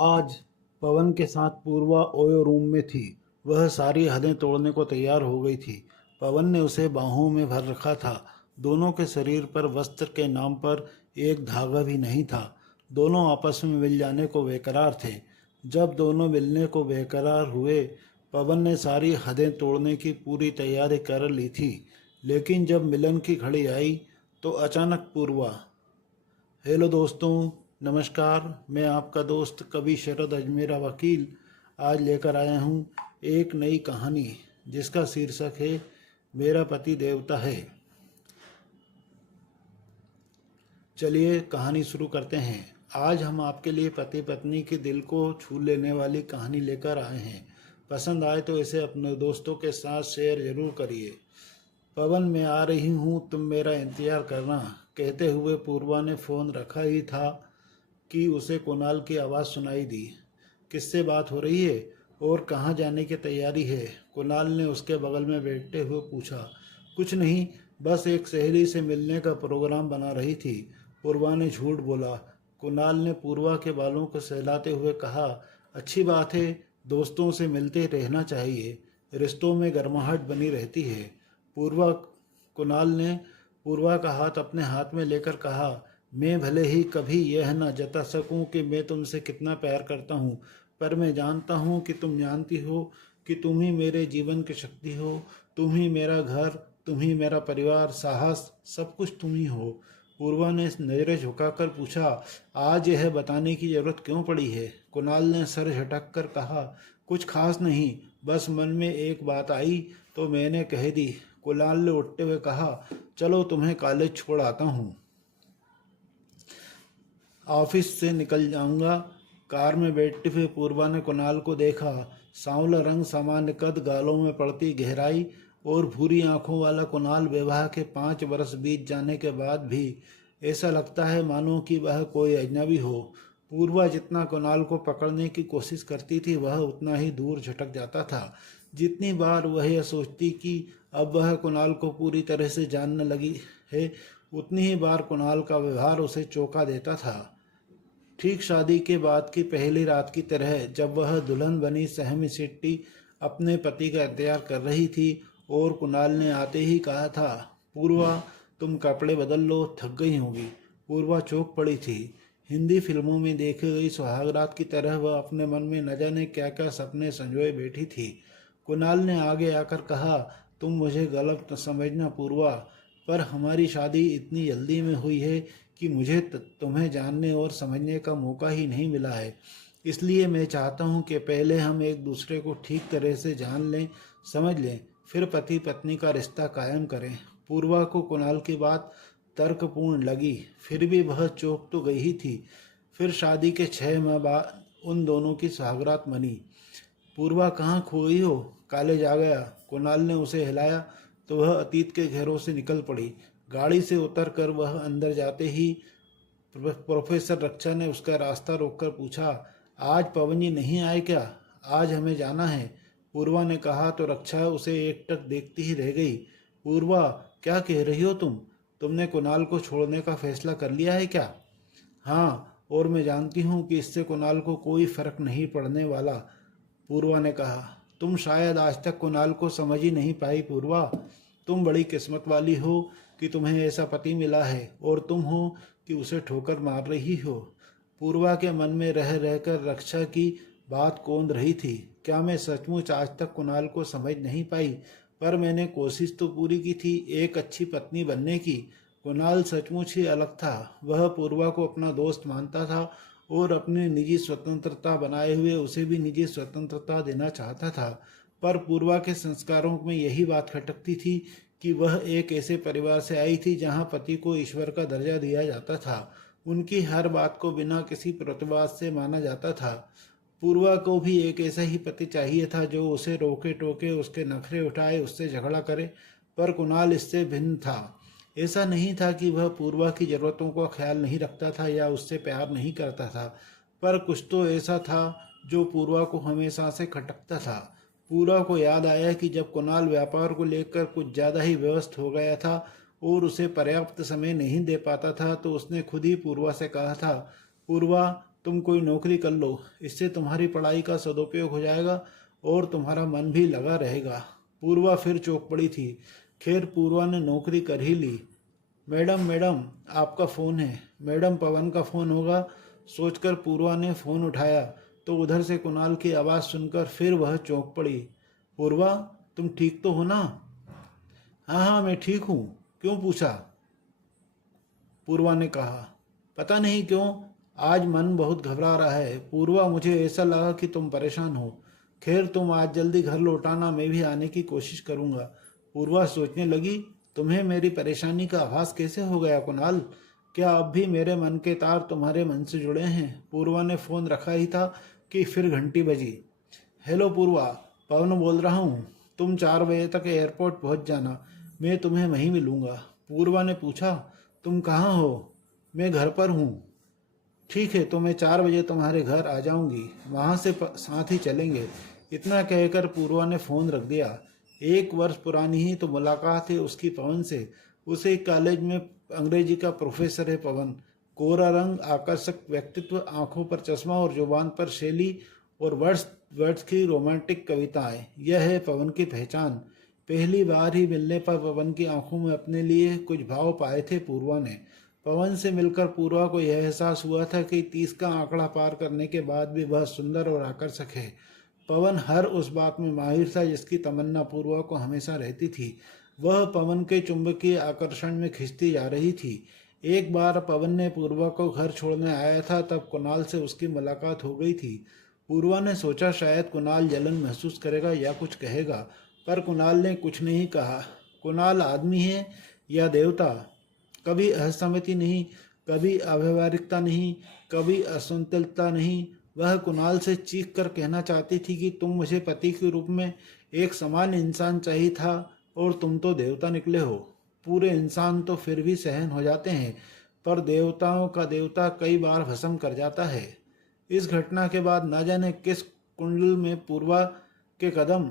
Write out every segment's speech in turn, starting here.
आज पवन के साथ पूर्वा ओयो रूम में थी। वह सारी हदें तोड़ने को तैयार हो गई थी। पवन ने उसे बाहों में भर रखा था। दोनों के शरीर पर वस्त्र के नाम पर एक धागा भी नहीं था। दोनों आपस में मिल जाने को बेकरार थे। जब दोनों मिलने को बेकरार हुए, पवन ने सारी हदें तोड़ने की पूरी तैयारी कर ली थी। लेकिन जब मिलन की घड़ी आई तो अचानक पूर्वा। हेलो दोस्तों, नमस्कार। मैं आपका दोस्त कवि शरद अजमेरा वकील आज लेकर आया हूँ एक नई कहानी जिसका शीर्षक है मेरा पति देवता है। चलिए कहानी शुरू करते हैं। आज हम आपके लिए पति पत्नी के दिल को छू लेने वाली कहानी लेकर आए हैं। पसंद आए तो इसे अपने दोस्तों के साथ शेयर जरूर करिए। पवन, मैं आ रही हूँ, तुम मेरा इंतज़ार करना, कहते हुए पूर्वा ने फ़ोन रखा ही था कि उसे कुणाल की आवाज़ सुनाई दी। किससे बात हो रही है और कहाँ जाने की तैयारी है? कुणाल ने उसके बगल में बैठते हुए पूछा। कुछ नहीं, बस एक सहेली से मिलने का प्रोग्राम बना रही थी, पूर्वा ने झूठ बोला। कुणाल ने पूर्वा के बालों को सहलाते हुए कहा, अच्छी बात है, दोस्तों से मिलते रहना चाहिए, रिश्तों में गर्माहट बनी रहती है। पूर्वा कुणाल ने पूर्वा का हाथ अपने हाथ में लेकर कहा, मैं भले ही कभी यह न जता सकूं कि मैं तुमसे कितना प्यार करता हूं, पर मैं जानता हूं कि तुम जानती हो कि तुम ही मेरे जीवन की शक्ति हो। तुम ही मेरा घर, तुम ही मेरा परिवार, साहस, सब कुछ तुम ही हो। पूर्वा ने नजरें झुकाकर पूछा, आज यह बताने की जरूरत क्यों पड़ी है? कुणाल ने सर झटक कर कहा, कुछ खास नहीं, बस मन में एक बात आई तो मैंने कह दी। कुणाल ने उठते हुए कहा, चलो तुम्हें कॉलेज छोड़ आता हूँ, ऑफिस से निकल जाऊंगा। कार में बैठते हुए पूर्वा ने कुणाल को देखा। सांवला रंग, सामान्य कद, गालों में पड़ती गहराई और भूरी आंखों वाला कुणाल विवाह के 5 वर्ष बीत जाने के बाद भी ऐसा लगता है मानो कि वह कोई अजनबी हो। पूर्वा जितना कुणाल को पकड़ने की कोशिश करती थी वह उतना ही दूर झटक जाता था। जितनी बार वह यह सोचती कि अब वह कुणाल को पूरी तरह से जानने लगी है, उतनी ही बार कुणाल का व्यवहार उसे चौंका देता था। ठीक शादी के बाद की पहली रात की तरह जब वह दुल्हन बनी सहमी सिट्टी अपने पति का इंतजार कर रही थी और कुणाल ने आते ही कहा था, पूर्वा तुम कपड़े बदल लो, थक गई होगी। पूर्वा चौंक पड़ी थी। हिंदी फिल्मों में देखी गई सुहागरात की तरह वह अपने मन में न जाने क्या क्या सपने संजोए बैठी थी। कुणाल ने आगे आकर कहा, तुम मुझे गलत न समझना पूर्वा, पर हमारी शादी इतनी जल्दी में हुई है कि मुझे तुम्हें जानने और समझने का मौका ही नहीं मिला है। इसलिए मैं चाहता हूँ कि पहले हम एक दूसरे को ठीक तरह से जान लें, समझ लें, फिर पति पत्नी का रिश्ता कायम करें। पूर्वा को कुणाल की बात तर्कपूर्ण लगी, फिर भी वह चौंक तो गई ही थी। फिर शादी के 6 माह बाद उन दोनों की सुहागरात मनी। पूर्वा कहाँ खो गई हो? कॉलेज आ गया। कुणाल ने उसे हिलाया तो वह अतीत के घेरों से निकल पड़ी। गाड़ी से उतरकर वह अंदर जाते ही प्रोफेसर रक्षा ने उसका रास्ता रोककर पूछा, आज पवन जी नहीं आए क्या? आज हमें जाना है, पूर्वा ने कहा तो रक्षा उसे एकटक देखती ही रह गई। पूर्वा, क्या कह रही हो तुम? तुमने कुणाल को छोड़ने का फैसला कर लिया है क्या? हाँ, और मैं जानती हूँ कि इससे कुणाल को कोई फर्क नहीं पड़ने वाला, पूर्वा ने कहा। तुम शायद आज तक कुणाल को समझ ही नहीं पाई पूर्वा। तुम बड़ी किस्मत वाली हो कि तुम्हें ऐसा पति मिला है और तुम हो कि उसे ठोकर मार रही हो। पूर्वा के मन में रह रहकर रक्षा की बात कौंध रही थी। क्या मैं सचमुच आज तक कुणाल को समझ नहीं पाई? पर मैंने कोशिश तो पूरी की थी एक अच्छी पत्नी बनने की। कुणाल सचमुच ही अलग था। वह पूर्वा को अपना दोस्त मानता था और अपनी निजी स्वतंत्रता बनाए हुए उसे भी निजी स्वतंत्रता देना चाहता था। पर पूर्वा के संस्कारों में यही बात खटकती थी कि वह एक ऐसे परिवार से आई थी जहां पति को ईश्वर का दर्जा दिया जाता था। उनकी हर बात को बिना किसी प्रतिवाद से माना जाता था। पूर्वा को भी एक ऐसा ही पति चाहिए था जो उसे रोके टोके, उसके नखरे उठाए, उससे झगड़ा करे। पर कुणाल इससे भिन्न था। ऐसा नहीं था कि वह पूर्वा की ज़रूरतों का ख्याल नहीं रखता था या उससे प्यार नहीं करता था, पर कुछ तो ऐसा था जो पूर्वा को हमेशा से खटकता था। पूर्वा को याद आया कि जब कुणाल व्यापार को लेकर कुछ ज़्यादा ही व्यस्त हो गया था और उसे पर्याप्त समय नहीं दे पाता था तो उसने खुद ही पूर्वा से कहा था, पूर्वा तुम कोई नौकरी कर लो, इससे तुम्हारी पढ़ाई का सदुपयोग हो जाएगा और तुम्हारा मन भी लगा रहेगा। पूर्वा फिर चौंक पड़ी थी। खैर पूर्वा ने नौकरी कर ही ली। मैडम मैडम, आपका फ़ोन है। मैडम पवन का फ़ोन होगा सोचकर पूर्वा ने फ़ोन उठाया तो उधर से कुणाल की आवाज़ सुनकर फिर वह चौंक पड़ी। पूर्वा, तुम ठीक तो हो ना? हाँ हाँ, मैं ठीक हूँ। क्यों पूछा? पूर्वा ने कहा। पता नहीं क्यों आज मन बहुत घबरा रहा है। पूर्वा, मुझे ऐसा लगा कि तुम परेशान हो। खैर तुम आज जल्दी घर लौटाना, मैं भी आने की कोशिश करूँगा। पूर्वा सोचने लगी, तुम्हें मेरी परेशानी का आभास कैसे हो गया कुणाल? क्या अब भी मेरे मन के तार तुम्हारे मन से जुड़े हैं? पूर्वा ने फ़ोन रखा ही था कि फिर घंटी बजी। हेलो पूर्वा, पवन बोल रहा हूँ। तुम 4 बजे तक एयरपोर्ट पहुँच जाना, मैं तुम्हें वहीं मिलूँगा। पूर्वा ने पूछा, तुम कहाँ हो? मैं घर पर हूँ। ठीक है, तो मैं 4 बजे तुम्हारे घर आ जाऊंगी, वहां से साथ ही चलेंगे। इतना कहकर पूर्वा ने फ़ोन रख दिया। 1 वर्ष पुरानी ही तो मुलाकात है उसकी पवन से। उसे कॉलेज में अंग्रेजी का प्रोफेसर है पवन। कोरा रंग, आकर्षक व्यक्तित्व, आंखों पर चश्मा और जुबान पर शैली और वर्ड्स वर्ड्स की रोमांटिक कविताएं, यह है पवन की पहचान। पहली बार ही मिलने पर पवन की आंखों में अपने लिए कुछ भाव पाए थे पूर्वा ने। पवन से मिलकर पूर्वा को यह एहसास हुआ था कि 30 का आंकड़ा पार करने के बाद भी वह सुंदर और आकर्षक है। पवन हर उस बात में माहिर था जिसकी तमन्ना पूर्वा को हमेशा रहती थी। वह पवन के चुंबकीय आकर्षण में खिंचती जा रही थी। एक बार पवन ने पूर्वा को घर छोड़ने आया था, तब कुणाल से उसकी मुलाकात हो गई थी। पूर्वा ने सोचा शायद कुणाल जलन महसूस करेगा या कुछ कहेगा, पर कुणाल ने कुछ नहीं कहा। कुणाल आदमी है या देवता? कभी असहमति नहीं, कभी अव्यवहारिकता नहीं, कभी असंतुलता नहीं। वह कुणाल से चीख कर कहना चाहती थी कि तुम मुझे पति के रूप में एक समान इंसान चाहिए था और तुम तो देवता निकले हो। पूरे इंसान तो फिर भी सहन हो जाते हैं, पर देवताओं का देवता कई बार भस्म कर जाता है। इस घटना के बाद न जाने किस कुंडल में पूर्वा के कदम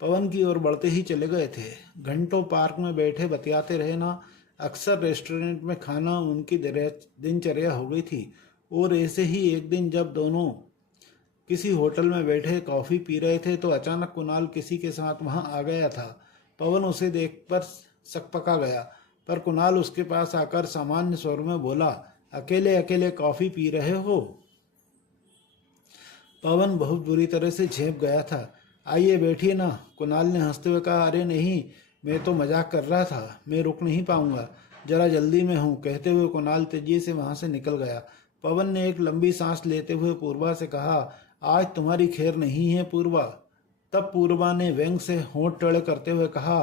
पवन की ओर बढ़ते ही चले गए थे। घंटों पार्क में बैठे बतियाते रहना, अक्सर रेस्टोरेंट में खाना उनकी दिनचर्या हो गई थी। और ऐसे ही एक दिन जब दोनों किसी होटल में बैठे कॉफ़ी पी रहे थे तो अचानक कुणाल किसी के साथ वहां आ गया था। पवन उसे देखकर सकपका गया, पर कुणाल उसके पास आकर सामान्य स्वर में बोला, अकेले अकेले कॉफ़ी पी रहे हो? पवन बहुत बुरी तरह से झेप गया था। आइए बैठिए ना, कुणाल ने हंसते हुए कहा। अरे नहीं, मैं तो मजाक कर रहा था, मैं रुक नहीं पाऊंगा, जरा जल्दी में हूँ। कहते हुए कुणाल तेजी से वहां से निकल गया। पवन ने एक लंबी सांस लेते हुए पूर्वा से कहा, आज तुम्हारी खैर नहीं है पूर्वा। तब पूर्वा ने व्यंग से होंठ टेढ़े करते हुए कहा,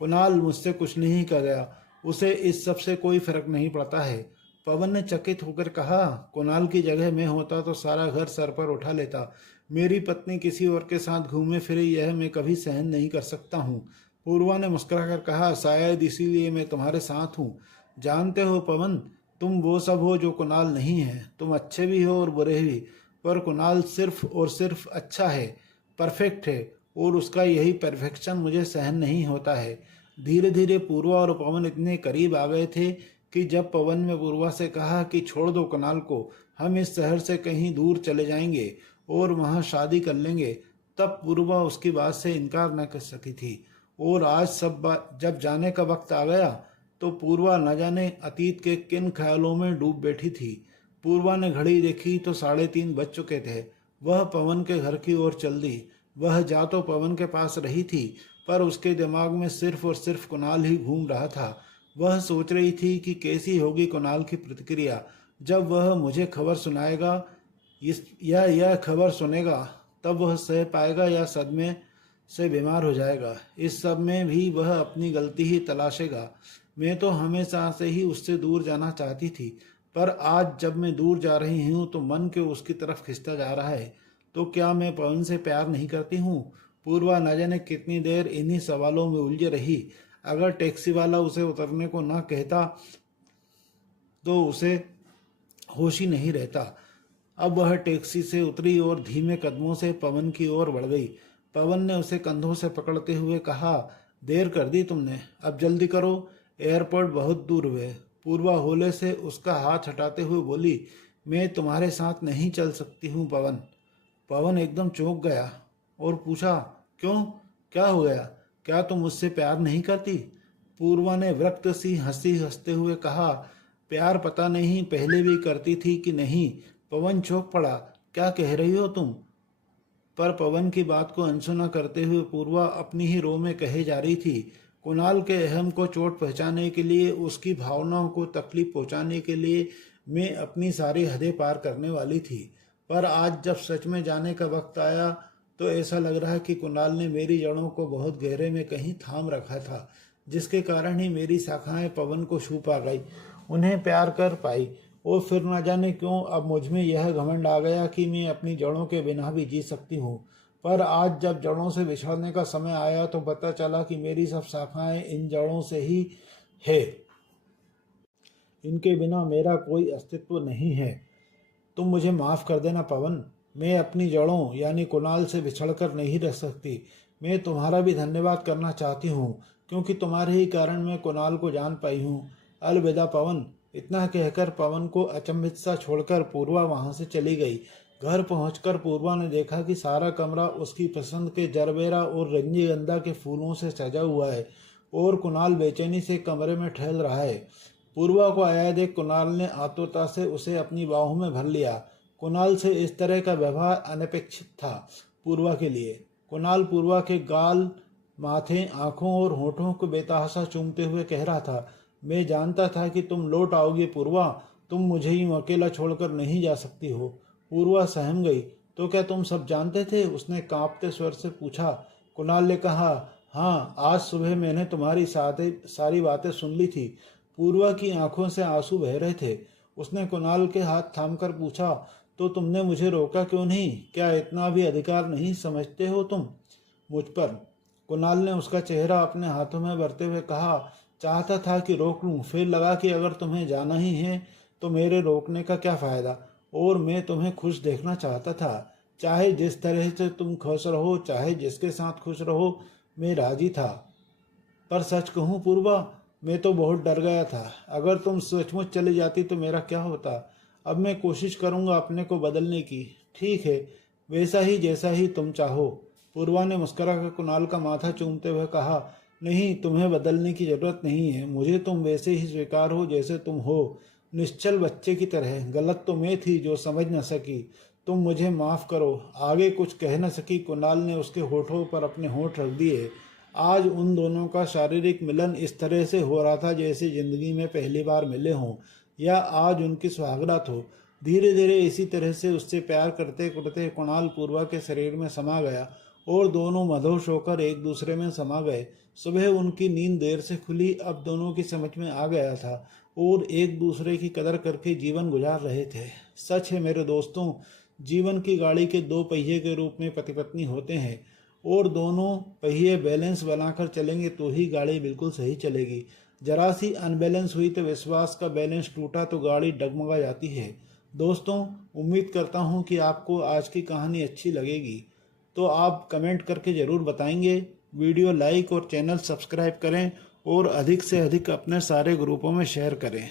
कुणाल मुझसे कुछ नहीं कह गया, उसे इस सब से कोई फर्क नहीं पड़ता है। पवन ने चकित होकर कहा, कुणाल की जगह मैं होता तो सारा घर सर पर उठा लेता। मेरी पत्नी किसी और के साथ घूमे फिरे, यह मैं कभी सहन नहीं कर सकता हूँ। पूर्वा ने मुस्कुराकर कहा, शायद इसीलिए मैं तुम्हारे साथ हूँ। जानते हो पवन, तुम वो सब हो जो कुणाल नहीं है। तुम अच्छे भी हो और बुरे भी, पर कुणाल सिर्फ और सिर्फ अच्छा है, परफेक्ट है, और उसका यही परफेक्शन मुझे सहन नहीं होता है। धीरे धीरे पूर्वा और पवन इतने करीब आ गए थे कि जब पवन ने पूर्वा से कहा कि छोड़ दो कुणाल को, हम इस शहर से कहीं दूर चले जाएंगे और वहाँ शादी कर लेंगे, तब पूर्वा उसकी बात से इनकार न कर सकी थी। और आज सब बात जब जाने का वक्त आ गया तो पूर्वा न जाने अतीत के किन ख्यालों में डूब बैठी थी। पूर्वा ने घड़ी देखी तो 3:30 बज चुके थे। वह पवन के घर की ओर चल दी। वह जा तो पवन के पास रही थी, पर उसके दिमाग में सिर्फ और सिर्फ कुणाल ही घूम रहा था। वह सोच रही थी कि कैसी होगी कुणाल की प्रतिक्रिया जब वह मुझे खबर सुनाएगा, यह खबर सुनेगा, तब वह सह पाएगा या सदमे से बीमार हो जाएगा। इस सब में भी वह अपनी गलती ही तलाशेगा। मैं तो हमेशा से ही उससे दूर जाना चाहती थी, पर आज जब मैं दूर जा रही हूँ तो मन के उसकी तरफ खिंचता जा रहा है। तो क्या मैं पवन से प्यार नहीं करती हूँ? पूर्वा न जाने कितनी देर इन्हीं सवालों में उलझे रही। अगर टैक्सी वाला उसे उतरने को न कहता तो उसे होश ही नहीं रहता। अब वह टैक्सी से उतरी और धीमे कदमों से पवन की ओर बढ़ गई। पवन ने उसे कंधों से पकड़ते हुए कहा, देर कर दी तुमने, अब जल्दी करो, एयरपोर्ट बहुत दूर है। पूर्वा होले से उसका हाथ हटाते हुए बोली, मैं तुम्हारे साथ नहीं चल सकती हूँ पवन। पवन एकदम चौंक गया और पूछा, क्यों, क्या हो गया? क्या तुम मुझसे प्यार नहीं करती? पूर्वा ने विरक्त सी हंसी हंसते हुए कहा, प्यार पता नहीं पहले भी करती थी कि नहीं। पवन चौंक पड़ा, क्या कह रही हो तुम? पर पवन की बात को अनसुना करते हुए पूर्वा अपनी ही रो में कहे जा रही थी, कुणाल के अहम को चोट पहुंचाने के लिए, उसकी भावनाओं को तकलीफ पहुंचाने के लिए मैं अपनी सारी हदें पार करने वाली थी। पर आज जब सच में जाने का वक्त आया तो ऐसा लग रहा है कि कुणाल ने मेरी जड़ों को बहुत गहरे में कहीं थाम रखा था, जिसके कारण ही मेरी शाखाएं पवन को छू पा गई, उन्हें प्यार कर पाई। और फिर न जाने क्यों अब मुझ में यह घमंड आ गया कि मैं अपनी जड़ों के बिना भी जी सकती हूँ। पर आज जब जड़ों से बिछड़ने का समय आया तो पता चला कि मेरी सब शाखाएं इन जड़ों से ही है, इनके बिना मेरा कोई अस्तित्व नहीं है। तुम मुझे माफ़ कर देना पवन, मैं अपनी जड़ों यानी कुणाल से बिछड़कर नहीं रह सकती। मैं तुम्हारा भी धन्यवाद करना चाहती हूँ, क्योंकि तुम्हारे ही कारण मैं कुणाल को जान पाई हूँ। अलविदा पवन। इतना कहकर पवन को अचंभित सा छोड़कर पूर्वा वहां से चली गई। घर पहुंचकर पूर्वा ने देखा कि सारा कमरा उसकी पसंद के जरबेरा और रजनीगंधा के फूलों से सजा हुआ है और कुणाल बेचैनी से कमरे में टहल रहा है। पूर्वा को आया देख कुणाल ने आतुरता से उसे अपनी बाहों में भर लिया। कुणाल से इस तरह का व्यवहार अनपेक्षित था पूर्वा के लिए। कुणाल पूर्वा के गाल, माथे, आंखों और होठों को बेतहाशा चूमते हुए कह रहा था, मैं जानता था कि तुम लौट आओगे पूर्वा, तुम मुझे यूं अकेला छोड़कर नहीं जा सकती हो। पूर्वा सहम गई। तो क्या तुम सब जानते थे? उसने कांपते स्वर से पूछा। कुणाल ने कहा, हाँ, आज सुबह मैंने तुम्हारी सारी बातें सुन ली थी। पूर्वा की आंखों से आंसू बह रहे थे। उसने कुणाल के हाथ थामकर पूछा, तो तुमने मुझे रोका क्यों नहीं? क्या इतना भी अधिकार नहीं समझते हो तुम मुझ पर? कुणाल ने उसका चेहरा अपने हाथों में भरते हुए कहा, चाहता था कि रोक लूं, फिर लगा कि अगर तुम्हें जाना ही है तो मेरे रोकने का क्या फ़ायदा। और मैं तुम्हें खुश देखना चाहता था। चाहे जिस तरह से तुम खुश रहो, चाहे जिसके साथ खुश रहो, मैं राजी था। पर सच कहूँ पूर्वा, मैं तो बहुत डर गया था। अगर तुम सचमुच चली जाती तो मेरा क्या होता? अब मैं कोशिश करूँगा अपने को बदलने की। ठीक है, वैसा ही जैसा ही तुम चाहो। पूर्वा ने मुस्कुराकर कुणाल का माथा चूमते हुए कहा, नहीं, तुम्हें बदलने की जरूरत नहीं है। मुझे तुम वैसे ही स्वीकार हो जैसे तुम हो, निश्चल बच्चे की तरह। गलत तो मैं थी जो समझ न सकी। तुम मुझे माफ़ करो। आगे कुछ कह न सकी। कुणाल ने उसके होठों पर अपने होठ रख दिए। आज उन दोनों का शारीरिक मिलन इस तरह से हो रहा था जैसे जिंदगी में पहली बार मिले हों या आज उनकी सुहागरात हो। धीरे धीरे इसी तरह से उससे प्यार करते करते कुणाल पूर्वा के शरीर में समा गया और दोनों मदहोश होकर एक दूसरे में समा गए। सुबह उनकी नींद देर से खुली। अब दोनों की समझ में आ गया था और एक दूसरे की कदर करके जीवन गुजार रहे थे। सच है मेरे दोस्तों, जीवन की गाड़ी के दो पहिए के रूप में पति पत्नी होते हैं और दोनों पहिए बैलेंस बनाकर चलेंगे तो ही गाड़ी बिल्कुल सही चलेगी। जरा सी अनबैलेंस हुई तो विश्वास का बैलेंस टूटा तो गाड़ी डगमगा जाती है। दोस्तों, उम्मीद करता हूँ कि आपको आज की कहानी अच्छी लगेगी, तो आप कमेंट करके ज़रूर बताएंगे। वीडियो लाइक और चैनल सब्सक्राइब करें और अधिक से अधिक अपने सारे ग्रुपों में शेयर करें।